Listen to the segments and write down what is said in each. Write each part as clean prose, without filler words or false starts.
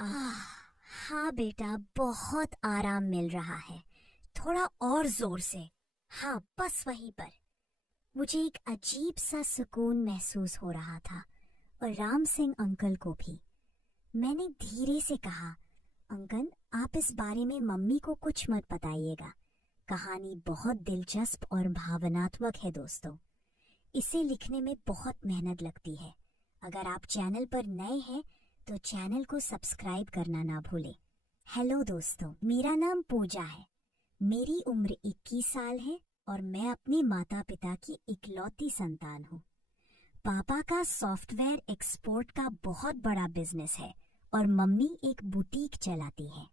आह, हाँ बेटा, बहुत आराम मिल रहा है। थोड़ा और जोर से। हाँ, बस वहीं पर। मुझे एक अजीब सा सुकून महसूस हो रहा था, और राम सिंह अंकल को भी। मैंने धीरे से कहा, अंकल, आप इस बारे में मम्मी को कुछ मत बताइएगा। कहानी बहुत दिलचस्प और भावनात्मक है दोस्तों। इसे लिखने में बहुत मेहनत लगती है। अगर आप चैनल पर नए हैं तो चैनल को सब्सक्राइब करना ना भूलें। हेलो दोस्तों, मेरा नाम पूजा है। मेरी उम्र 21 साल है और मैं अपने माता पिता की इकलौती संतान हूँ। पापा का सॉफ्टवेयर एक्सपोर्ट का बहुत बड़ा बिजनेस है और मम्मी एक बुटीक चलाती है।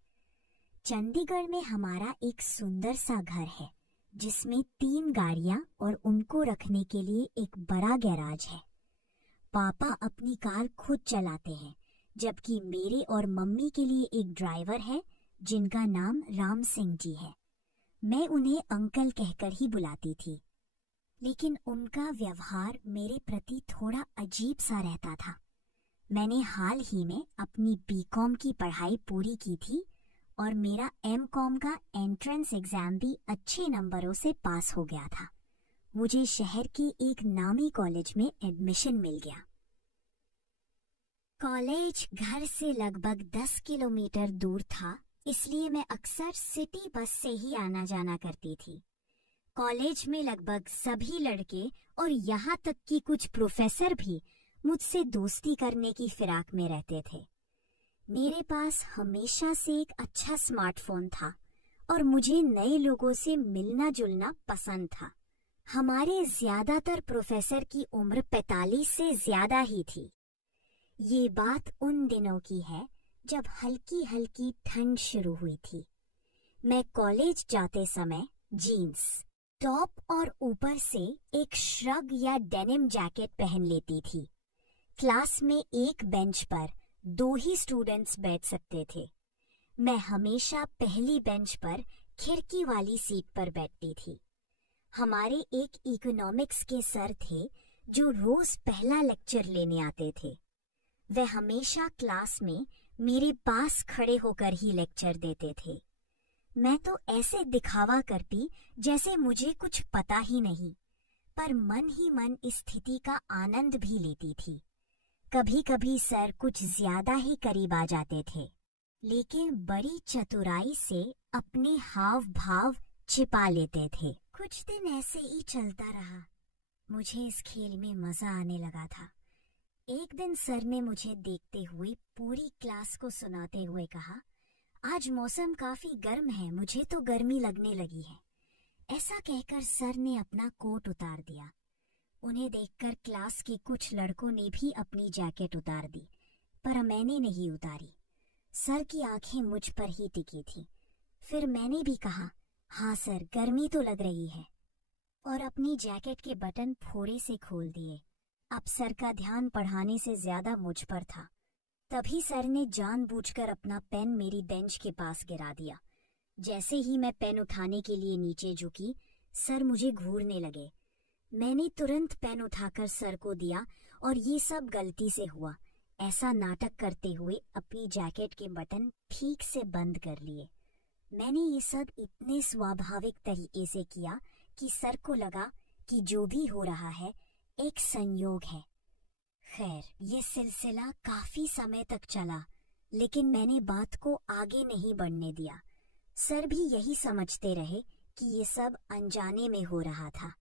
चंडीगढ़ में हमारा एक सुंदर सा घर है जिसमें 3 गाड़ियां और उनको रखने के लिए एक बड़ा गैराज है। पापा अपनी कार खुद चलाते हैं, जबकि मेरे और मम्मी के लिए एक ड्राइवर है जिनका नाम राम सिंह जी है। मैं उन्हें अंकल कहकर ही बुलाती थी, लेकिन उनका व्यवहार मेरे प्रति थोड़ा अजीब सा रहता था। मैंने हाल ही में अपनी बीकॉम की पढ़ाई पूरी की थी और मेरा एमकॉम का एंट्रेंस एग्जाम भी अच्छे नंबरों से पास हो गया था। मुझे शहर के एक नामी कॉलेज में एडमिशन मिल गया। कॉलेज घर से लगभग 10 किलोमीटर दूर था, इसलिए मैं अक्सर सिटी बस से ही आना जाना करती थी। कॉलेज में लगभग सभी लड़के और यहाँ तक कि कुछ प्रोफेसर भी मुझसे दोस्ती करने की फिराक में रहते थे। मेरे पास हमेशा से एक अच्छा स्मार्टफोन था और मुझे नए लोगों से मिलना जुलना पसंद था। हमारे ज्यादातर प्रोफेसर की उम्र 45 से ज्यादा ही थी। ये बात उन दिनों की है जब हल्की हल्की ठंड शुरू हुई थी। मैं कॉलेज जाते समय जीन्स, टॉप और ऊपर से एक श्रग या डेनिम जैकेट पहन लेती थी। क्लास में एक बेंच पर 2 ही स्टूडेंट्स बैठ सकते थे। मैं हमेशा पहली बेंच पर खिड़की वाली सीट पर बैठती थी। हमारे एक इकोनॉमिक्स के सर थे जो रोज पहला लेक्चर लेने आते थे। वे हमेशा क्लास में मेरे पास खड़े होकर ही लेक्चर देते थे। मैं तो ऐसे दिखावा करती जैसे मुझे कुछ पता ही नहीं, पर मन ही मन इस स्थिति का आनंद भी लेती थी। कभी कभी सर कुछ ज्यादा ही करीब आ जाते थे, लेकिन बड़ी चतुराई से अपने हाव भाव छिपा लेते थे। कुछ दिन ऐसे ही चलता रहा। मुझे इस खेल में मजा आने लगा था। एक दिन सर ने मुझे देखते हुए पूरी क्लास को सुनाते हुए कहा, आज मौसम काफी गर्म है, मुझे तो गर्मी लगने लगी है। ऐसा कहकर सर ने अपना कोट उतार दिया। उन्हें देखकर क्लास के कुछ लड़कों ने भी अपनी जैकेट उतार दी, पर मैंने नहीं उतारी। सर की आंखें मुझ पर ही टिकी थी। फिर मैंने भी कहा, हाँ सर, गर्मी तो लग रही है, और अपनी जैकेट के बटन फोड़े से खोल दिए। अब सर का ध्यान पढ़ाने से ज्यादा मुझ पर था। तभी सर ने जानबूझकर अपना पेन मेरी बेंच के पास गिरा दिया। जैसे ही मैं पेन उठाने के लिए नीचे झुकी, सर मुझे घूरने लगे। मैंने तुरंत पेन उठाकर सर को दिया और ये सब गलती से हुआ, ऐसा नाटक करते हुए अपनी जैकेट के बटन ठीक से बंद कर लिए। मैंने ये सब इतने स्वाभाविक तरीके से किया कि सर को लगा कि जो भी हो रहा है एक संयोग है। खैर, ये सिलसिला काफी समय तक चला, लेकिन मैंने बात को आगे नहीं बढ़ने दिया। सर भी यही समझते रहे कि ये सब अनजाने में हो रहा था।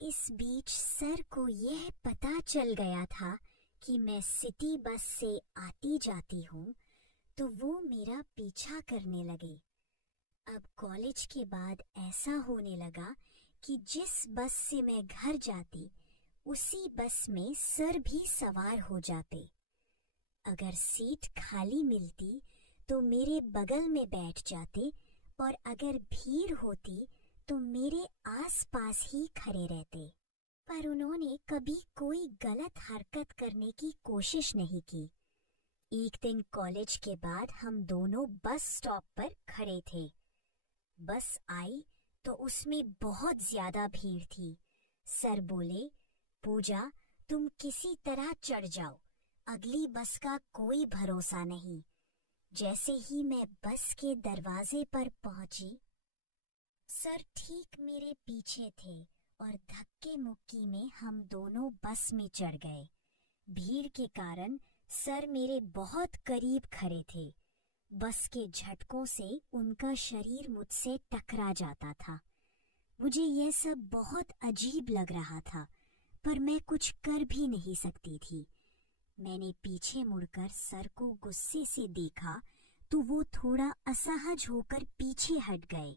इस बीच सर को यह पता चल गया था कि मैं सिटी बस से आती जाती हूँ, तो वो मेरा पीछा करने लगे। अब कॉलेज के बाद ऐसा होने लगा कि जिस बस से मैं घर जाती, उसी बस में सर भी सवार हो जाते। अगर सीट खाली मिलती तो मेरे बगल में बैठ जाते, और अगर भीड़ होती तो मेरे आसपास ही खड़े रहते। पर उन्होंने कभी कोई गलत हरकत करने की कोशिश नहीं की। एक दिन कॉलेज के बाद हम दोनों बस स्टॉप पर खड़े थे। बस आई तो उसमें बहुत ज्यादा भीड़ थी। सर बोले, पूजा, तुम किसी तरह चढ़ जाओ, अगली बस का कोई भरोसा नहीं। जैसे ही मैं बस के दरवाजे पर पहुंची, सर ठीक मेरे पीछे थे और धक्के मुक्की में हम दोनों बस में चढ़ गए। भीड़ के कारण सर मेरे बहुत करीब खड़े थे। बस के झटकों से उनका शरीर मुझसे टकरा जाता था। मुझे यह सब बहुत अजीब लग रहा था, पर मैं कुछ कर भी नहीं सकती थी। मैंने पीछे मुड़कर सर को गुस्से से देखा तो वो थोड़ा असहज होकर पीछे हट गए।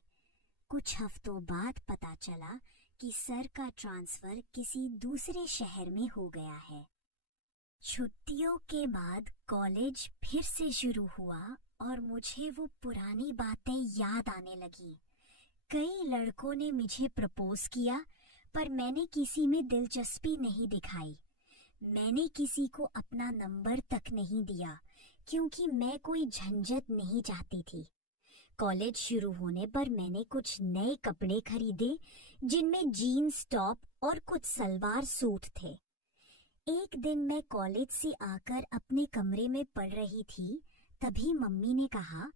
कुछ हफ्तों बाद पता चला कि सर का ट्रांसफर किसी दूसरे शहर में हो गया है। छुट्टियों के बाद कॉलेज फिर से शुरू हुआ और मुझे वो पुरानी बातें याद आने लगी। कई लड़कों ने मुझे प्रपोज किया, पर मैंने किसी में दिलचस्पी नहीं दिखाई। मैंने किसी को अपना नंबर तक नहीं दिया, क्योंकि मैं कोई झंझट नहीं चाहती थी। कॉलेज शुरू होने पर मैंने कुछ नए कपड़े खरीदे, जिनमें जीन्स टॉप और कुछ सलवार सूट थे। एक दिन मैं कॉलेज से आकर अपने कमरे में पढ़ रही थी, तभी मम्मी ने कहा,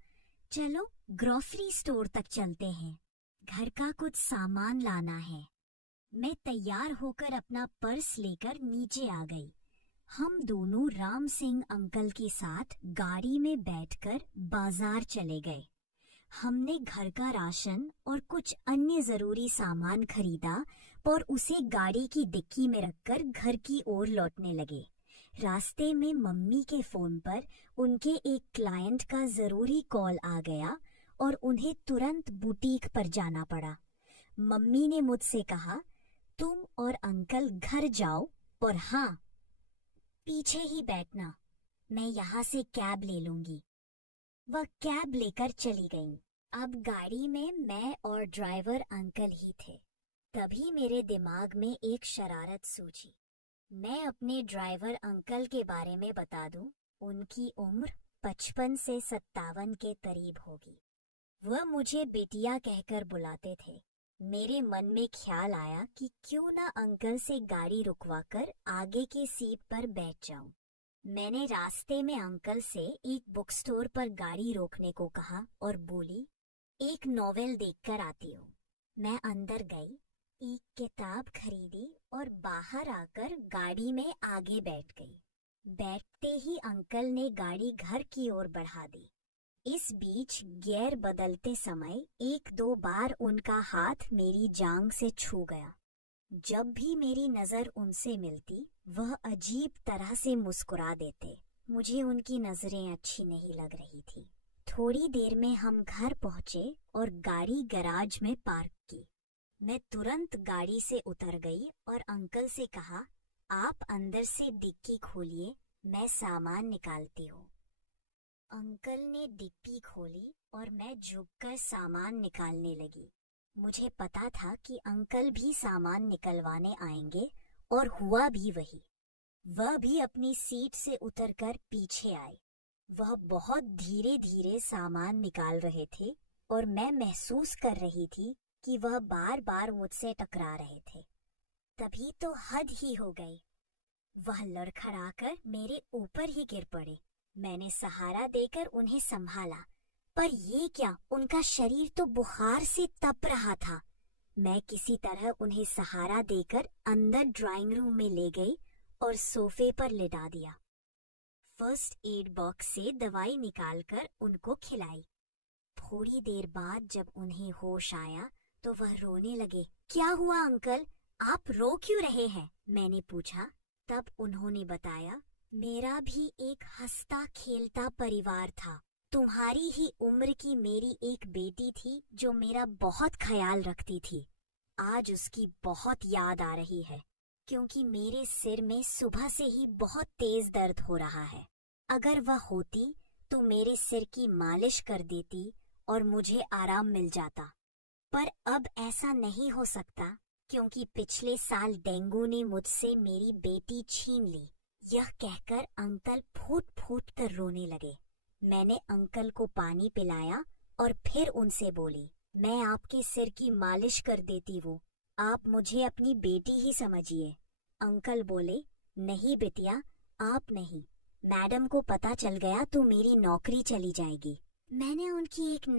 चलो ग्रोसरी स्टोर तक चलते हैं, घर का कुछ सामान लाना है। मैं तैयार होकर अपना पर्स लेकर नीचे आ गई। हम दोनों राम सिंह अंकल के साथ गाड़ी में बैठकर बाजार चले गए। हमने घर का राशन और कुछ अन्य जरूरी सामान खरीदा और उसे गाड़ी की डिक्की में रखकर घर की ओर लौटने लगे। रास्ते में मम्मी के फोन पर उनके एक क्लाइंट का जरूरी कॉल आ गया और उन्हें तुरंत बुटीक पर जाना पड़ा। मम्मी ने मुझसे कहा, तुम और अंकल घर जाओ और हाँ, पीछे ही बैठना, मैं यहाँ से कैब ले लूंगी। वह कैब लेकर चली गईं। अब गाड़ी में मैं और ड्राइवर अंकल ही थे। तभी मेरे दिमाग में एक शरारत सूझी। मैं अपने ड्राइवर अंकल के बारे में बता दूं, उनकी उम्र 55 से 57 के करीब होगी। वह मुझे बेटिया कहकर बुलाते थे। मेरे मन में ख्याल आया कि क्यों ना अंकल से गाड़ी रुकवाकर आगे की सीट पर बैठ जाऊं। मैंने रास्ते में अंकल से एक बुक स्टोर पर गाड़ी रोकने को कहा और बोली, एक नॉवेल देखकर आती हूँ। मैं अंदर गई, एक किताब खरीदी और बाहर आकर गाड़ी में आगे बैठ गई। बैठते ही अंकल ने गाड़ी घर की ओर बढ़ा दी। इस बीच गियर बदलते समय 1-2 बार उनका हाथ मेरी जांघ से छू गया। जब भी मेरी नजर उनसे मिलती, वह अजीब तरह से मुस्कुरा देते। मुझे उनकी नजरें अच्छी नहीं लग रही थी। थोड़ी देर में हम घर पहुंचे और गाड़ी गैराज में पार्क की। मैं तुरंत गाड़ी से उतर गई और अंकल से कहा, आप अंदर से डिक्की खोलिए, मैं सामान निकालती हूँ। अंकल ने डिक्की खोली और मैं झुककर सामान निकालने लगी। मुझे पता था कि अंकल भी सामान निकलवाने आएंगे और हुआ भी वही। वह भी अपनी सीट से उतरकर पीछे आए। वह बहुत धीरे धीरे सामान निकाल रहे थे और मैं महसूस कर रही थी कि वह बार बार मुझसे टकरा रहे थे। तभी तो हद ही हो गई। वह लड़खड़ाकर मेरे ऊपर ही गिर पड़े। मैंने सहारा देकर उन्हें संभाला, पर ये क्या, उनका शरीर तो बुखार से तप रहा था। मैं किसी तरह उन्हें सहारा देकर अंदर ड्राइंग रूम में ले गई और सोफे पर लिटा दिया। फर्स्ट एड बॉक्स से दवाई निकालकर उनको खिलाई। थोड़ी देर बाद जब उन्हें होश आया तो वह रोने लगे। क्या हुआ अंकल, आप रो क्यों रहे हैं? मैंने पूछा। तब उन्होंने बताया, मेरा भी एक हंसता खेलता परिवार था। तुम्हारी ही उम्र की मेरी एक बेटी थी जो मेरा बहुत ख्याल रखती थी। आज उसकी बहुत याद आ रही है, क्योंकि मेरे सिर में सुबह से ही बहुत तेज दर्द हो रहा है। अगर वह होती तो मेरे सिर की मालिश कर देती और मुझे आराम मिल जाता। पर अब ऐसा नहीं हो सकता, क्योंकि पिछले साल डेंगू ने मुझसे मेरी बेटी छीन ली। यह कहकर अंकल फूट फूट कर रोने लगे। मैंने अंकल को पानी पिलाया और फिर उनसे बोली, मैं आपके सिर की मालिश कर देती हूँ, आप मुझे अपनी बेटी ही समझिए। अंकल बोले, नहीं बिटिया, आप नहीं, मैडम को पता चल गया तो मेरी नौकरी चली जाएगी। मैंने उनकी एक